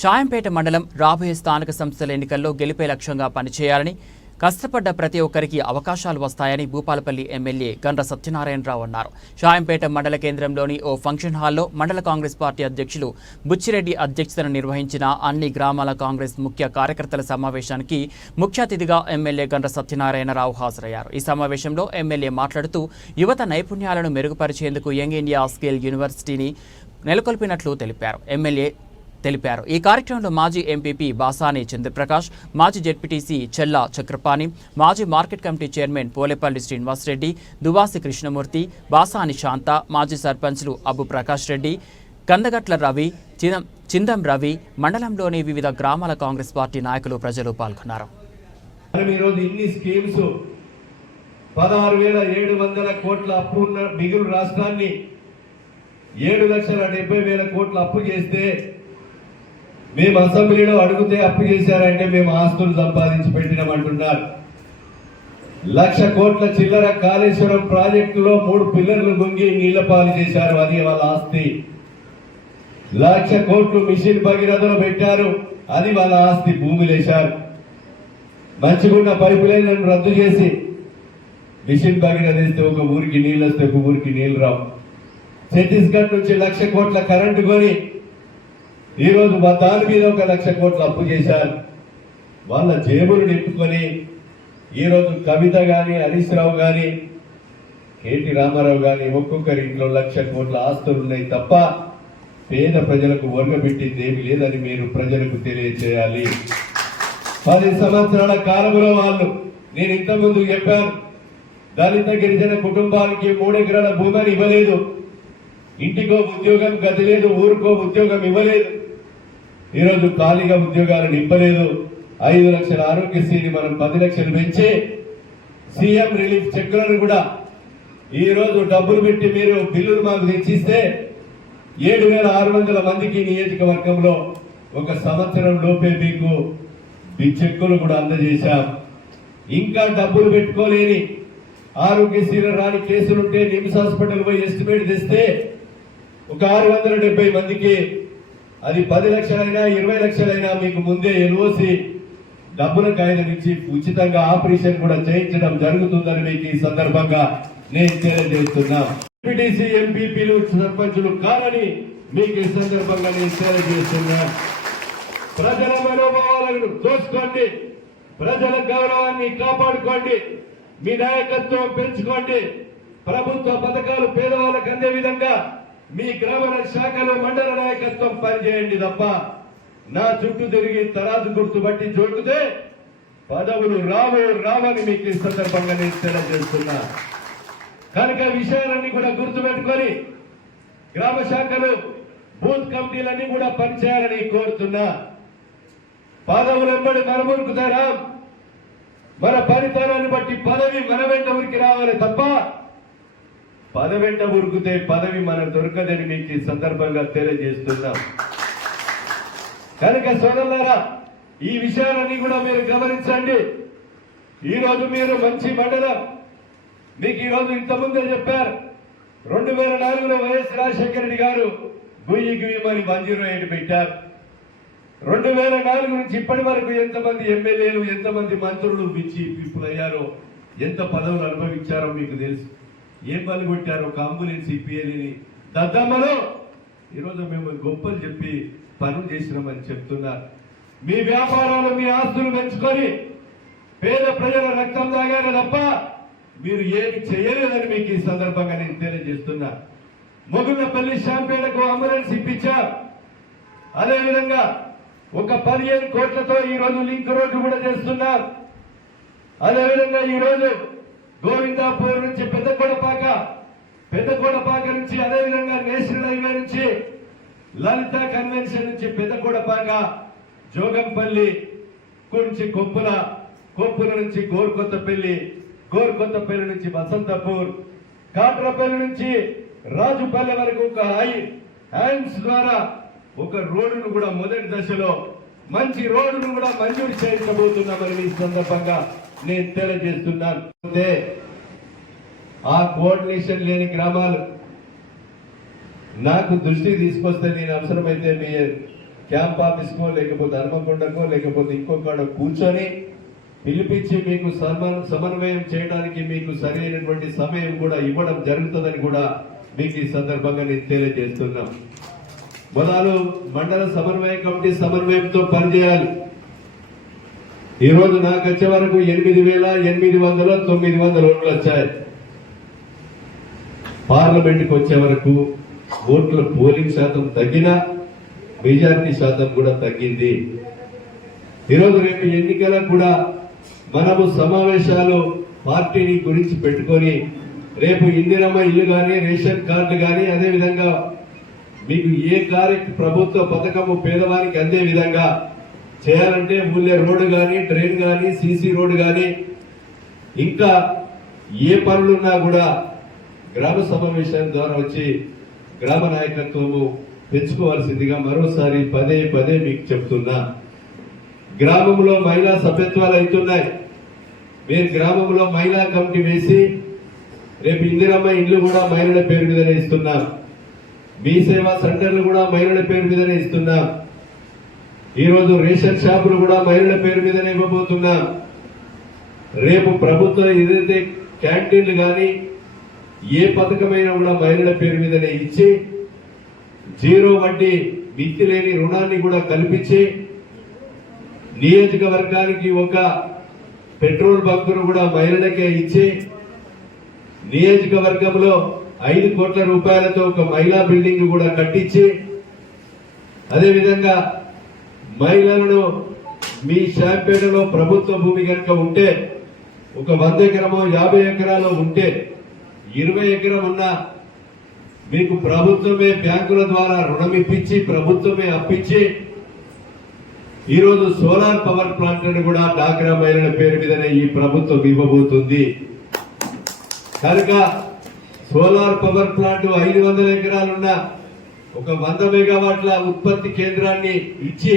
షాయంపేట మండలం రాబోయే స్థానిక సంస్థల ఎన్నికల్లో గెలిపే లక్ష్యంగా పనిచేయాలని, కష్టపడ్డ ప్రతి ఒక్కరికి అవకాశాలు వస్తాయని భూపాలపల్లి ఎమ్మెల్యే గండ్ర సత్యనారాయణరావు అన్నారు. షాయంపేట మండల కేంద్రంలోని ఓ ఫంక్షన్ హాల్లో మండల కాంగ్రెస్ పార్టీ అధ్యక్షులు బుచ్చిరెడ్డి అధ్యక్షతన నిర్వహించిన అన్ని గ్రామాల కాంగ్రెస్ ముఖ్య కార్యకర్తల సమావేశానికి ముఖ్య అతిథిగా ఎమ్మెల్యే గండ్ర సత్యనారాయణరావు హాజరయ్యారు. ఈ సమావేశంలో ఎమ్మెల్యే మాట్లాడుతూ యువత నైపుణ్యాలను మెరుగుపరిచేందుకు యంగ్ ఇండియా స్కిల్ యూనివర్సిటీని నెలకొల్పినట్లు తెలిపారు. ఈ కార్యక్రమంలో మాజీ ఎంపీపీ బాసాని చంద్రప్రకాష్, మాజీ జెడ్పీటీసీ చెల్లా చక్రపాణి, మాజీ market committee chairman Polepalli Srinivasareddy, Duvasi Krishnamurthy, Basani Shanta, మాజీ సర్పంచ్లు అబ్బు ప్రకాష్ రెడ్డి, కందగట్ల రవి, చిందం రవి, మండలంలోని వివిధ గ్రామాల కాంగ్రెస్ పార్టీ నాయకులు, ప్రజలు పాల్గొన్నారు. 16,700 కోట్ల అప్పు ఉన్న మిగులు రాష్ట్రాన్ని 7,70,000 కోట్ల అప్పు చేస్తే మేము అసెంబ్లీలో అడిగితే అప్పు చేశారంటే మేము ఆస్తులు సంపాదించి పెట్టినామంటున్నారు. 1,00,000 కోట్ల చిల్లర కాళేశ్వరం ప్రాజెక్టులో 3 పిల్లర్లు గుంగి నీళ్ల పాలు చేశారు, అది వాళ్ళ ఆస్తి. 1,00,000 కోట్లు మిషన్ భగీరథలో పెట్టారు, అది వాళ్ళ ఆస్తి, భూమి లేశారు. మంచిగున్న పైపు లైన్లను రద్దు చేసి మిషన్ భగీరథ వేస్తే ఒక ఊరికి నీళ్ళు వస్తే ఒక ఊరికి నీళ్లు రావు. ఛత్తీస్గఢ్ నుంచి 1,00,000 కోట్ల కరెంటు కొని ఈరోజు దాని మీద 1,00,000 కోట్ల అప్పు చేశారు. వాళ్ళ జేబులు నింపుకొని ఈరోజు కవిత గాని, హరీష్ రావు గాని, కేటీ రామారావు గాని ఒక్కొక్కరి ఇంట్లో 1,00,000 కోట్ల ఆస్తులు ఉన్నాయి తప్ప పేద ప్రజలకు ఒరగబెట్టింది ఏమి లేదని మీరు ప్రజలకు తెలియజేయాలి. 10 సంవత్సరాల కాలంలో వాళ్ళు, నేను ఇంతకుముందు చెప్పాను, దళిత గిరిజన కుటుంబాలకి 3 ఎకరాల భూమిని ఇవ్వలేదు, ఇంటికో ఉద్యోగం గది లేదు, ఊరికో ఉద్యోగం ఇవ్వలేదు, ఈరోజు ఖాళీగా ఉద్యోగాలు నింపలేదు. 5 లక్షల ఆరోగ్యశ్రీని మనం 10 లక్షలు పెంచి సీఎం రిలీఫ్ చెక్కులను కూడా ఈరోజు డబ్బులు పెట్టి మీరు బిల్లులు మాకు తెచ్చిస్తే 7,600 మందికి నియోజకవర్గంలో 1 సంవత్సరం లోపే మీకు చెక్కులు కూడా అందజేశాం. ఇంకా డబ్బులు పెట్టుకోలేని ఆరోగ్యశ్రీలో రాని కేసులుంటే నిమ్స్ హాస్పిటల్ పోయి ఎస్టిమేట్ తెస్తే 670 మందికి, అది 10 లక్షలైనా 20 లక్షలైనా మీకు ముందే ఎల్ఓసి డబ్బుల కాగితం ఇచ్చి ఉచితంగా ఆపరేషన్ కూడా చేయించడం జరుగుతుందని మీకు ఈ సందర్భంగా నేను తెలియజేస్తున్నా. ఎంపీటీసీ ఎంపీపీలు సర్పంచులు కాదని మీకు ఈ సందర్భంగా నేను తెలియజేస్తున్నా. ప్రజల మనోభావాలను దోచుకోండి, ప్రజల గౌరవాన్ని కాపాడుకోండి, మీ నాయకత్వం పెంచుకోండి, ప్రభుత్వ పథకాలు పేదవాళ్ళకు అందే విధంగా మీ గ్రామ శాఖలో మండల నాయకత్వం పనిచేయండి తప్ప నా చుట్టూ తిరిగి తరాజు గుర్తు బట్టి జోడితే పదవులు రావని మీకు ఈ సందర్భంగా నేను తెలియజేస్తున్నా. కనుక విషయాలన్నీ కూడా గుర్తుపెట్టుకొని గ్రామ శాఖలు, బూత్ కమిటీలన్నీ కూడా పనిచేయాలని కోరుతున్నా. పదవులు వెంబడి మనమురుకుతారా? మన పనితనాన్ని బట్టి పదవి మన వెంట ఉరికి రావాలి తప్ప పదవెంట ఉరికితే పదవి మనకు దొరకదని మీకు ఈ సందర్భంగా తెలియజేస్తున్నాం. కనుక సోదరులారా, ఈ విషయాలన్నీ కూడా మీరు గమనించండి. ఈరోజు మీరు మంచి మండలం, మీకు ఈరోజు ఇంతకుముందే చెప్పారు, 2004లో వైఎస్ రాజశేఖర రెడ్డి గారు గుయ్యమని 108 పెట్టారు. 2004 నుంచి ఇప్పటి వరకు ఎంతమంది ఎమ్మెల్యేలు, ఎంతమంది మంత్రులు పిప్పులు అయ్యారో, ఎంత పదవులు అనుభవించారో మీకు తెలుసు. ఏం పని కొట్టారో, ఒక అంబులెన్స్ ఇప్పియని దద్దమ్మలో ఈరోజు మేము గొప్పలు చెప్పి పనులు చేసినామని చెప్తున్నారు. మీ వ్యాపారాలు, మీ ఆస్తులు పెంచుకొని పేద ప్రజల రక్తం తాగారు తప్ప మీరు ఏమి చేయలేదని మీకు ఈ సందర్భంగా నేను తెలియజేస్తున్నా. మొగుళ్ళపల్లి షాంపేటకు అంబులెన్స్ ఇప్పించారు. అదేవిధంగా ఒక 15 కోట్లతో ఈ రోజు లింక్ రోడ్డు కూడా చేస్తున్నారు. అదేవిధంగా ఈ రోజు గోవిందాపూర్ నుంచి పెద్దకోడపాక నుంచి, అదేవిధంగా నేషనల్ హైవే నుంచి, లలిత కన్వెన్షన్ నుంచి పెద్దకోడపాక, జోగంపల్లి నుంచి కొప్పుల నుంచి గోర్కొత్తపల్లి నుంచి వసంతపూర్, కాట్రపల్లి నుంచి రాజుపల్లి వరకు ఒక హ్యాండ్స్ ద్వారా ఒక రోడ్డును కూడా మొదటి దశలో మంచి రోడ్డును కూడా మంజూరు చేయించబోతున్నామని ఈ సందర్భంగా నేను తెలియజేస్తున్నాను. ఆ కోఆర్డినేషన్ లేని గ్రామాలు నాకు దృష్టికి తీసుకొస్తే నేను అవసరమైతే మీ క్యాంప్ ఆఫీస్కో లేకపోతే హనుమకొండకో లేకపోతే ఇంకొక కూర్చొని పిలిపించి మీకు సమన్వయం చేయడానికి మీకు సరైనటువంటి సమయం కూడా ఇవ్వడం జరుగుతుందని కూడా మీకు ఈ సందర్భంగా నేను తెలియజేస్తున్నాం. మొదలు మండల సమన్వయ కమిటీ సమన్వయంతో పనిచేయాలి. ఈ రోజు నాకు వచ్చే వరకు 8,800 ఓట్లు వచ్చాయి. పార్లమెంట్కి వచ్చే వరకు ఓట్ల పోలింగ్ శాతం తగ్గినా మెజారిటీ శాతం కూడా తగ్గింది. ఈరోజు రేపు ఎన్నికలకు కూడా మనము సమావేశాలు పార్టీని గురించి పెట్టుకొని రేపు ఇందిరమ్మ ఇల్లు కానీ రేషన్ కార్డు కానీ అదే విధంగా మీకు ఏ ప్రభుత్వ పథకము పేదవారికి అందే విధంగా చేయాలంటే ఊళ్ళే రోడ్డు కానీ డ్రైన్ కానీ సీసీ రోడ్డు కానీ ఇంకా ఏ పనులున్నా కూడా గ్రామ సమావేశం ద్వారా వచ్చి గ్రామ నాయకత్వము పెంచుకోవాల్సిందిగా మరోసారి పదే పదే మీకు చెప్తున్నా. గ్రామంలో మహిళా సభ్యత్వాలు అవుతున్నాయి. మీరు గ్రామంలో మహిళా కమిటీ వేసి రేపు ఇందిరమ్మ ఇల్లు కూడా మహిళల పేరు మీదనే ఇస్తున్నాం. మీ సేవా సెంటర్లు కూడా మహిళల పేరు మీదనే ఇస్తున్నాం. ఈరోజు రేషన్ షాపులు కూడా మహిళల పేరు మీదనే ఇవ్వబోతున్నాం. రేపు ప్రభుత్వం ఏదైతే క్యాంటీన్లు కానీ ఏ పథకమైనా కూడా మహిళల పేరు మీదనే ఇచ్చి 0 వడ్డీ మిత్తి లేని రుణాన్ని కూడా కల్పించి నియోజకవర్గానికి ఒక పెట్రోల్ బంకును కూడా మహిళలకే ఇచ్చి నియోజకవర్గంలో 5 కోట్ల రూపాయలతో ఒక మహిళా బిల్డింగ్ కూడా కట్టించి అదేవిధంగా మహిళలను మీ శాంపేటలో ప్రభుత్వ భూమి కనుక ఉంటే ఒక 100 ఎకరమో 50 ఎకరాలు ఉంటే 20 ఎకరం ఉన్నా మీకు ప్రభుత్వమే బ్యాంకుల ద్వారా రుణం ఇప్పించి ప్రభుత్వమే అప్పించి ఈరోజు సోలార్ పవర్ ప్లాంట్ కూడా డాక్రా మహిళల పేరు మీదనే ఈ ప్రభుత్వం ఇవ్వబోతుంది. కనుక సోలార్ పవర్ ప్లాంట్ 500 ఎకరాలున్న ఒక 100 మెగావాట్ల ఉత్పత్తి కేంద్రాన్ని ఇచ్చి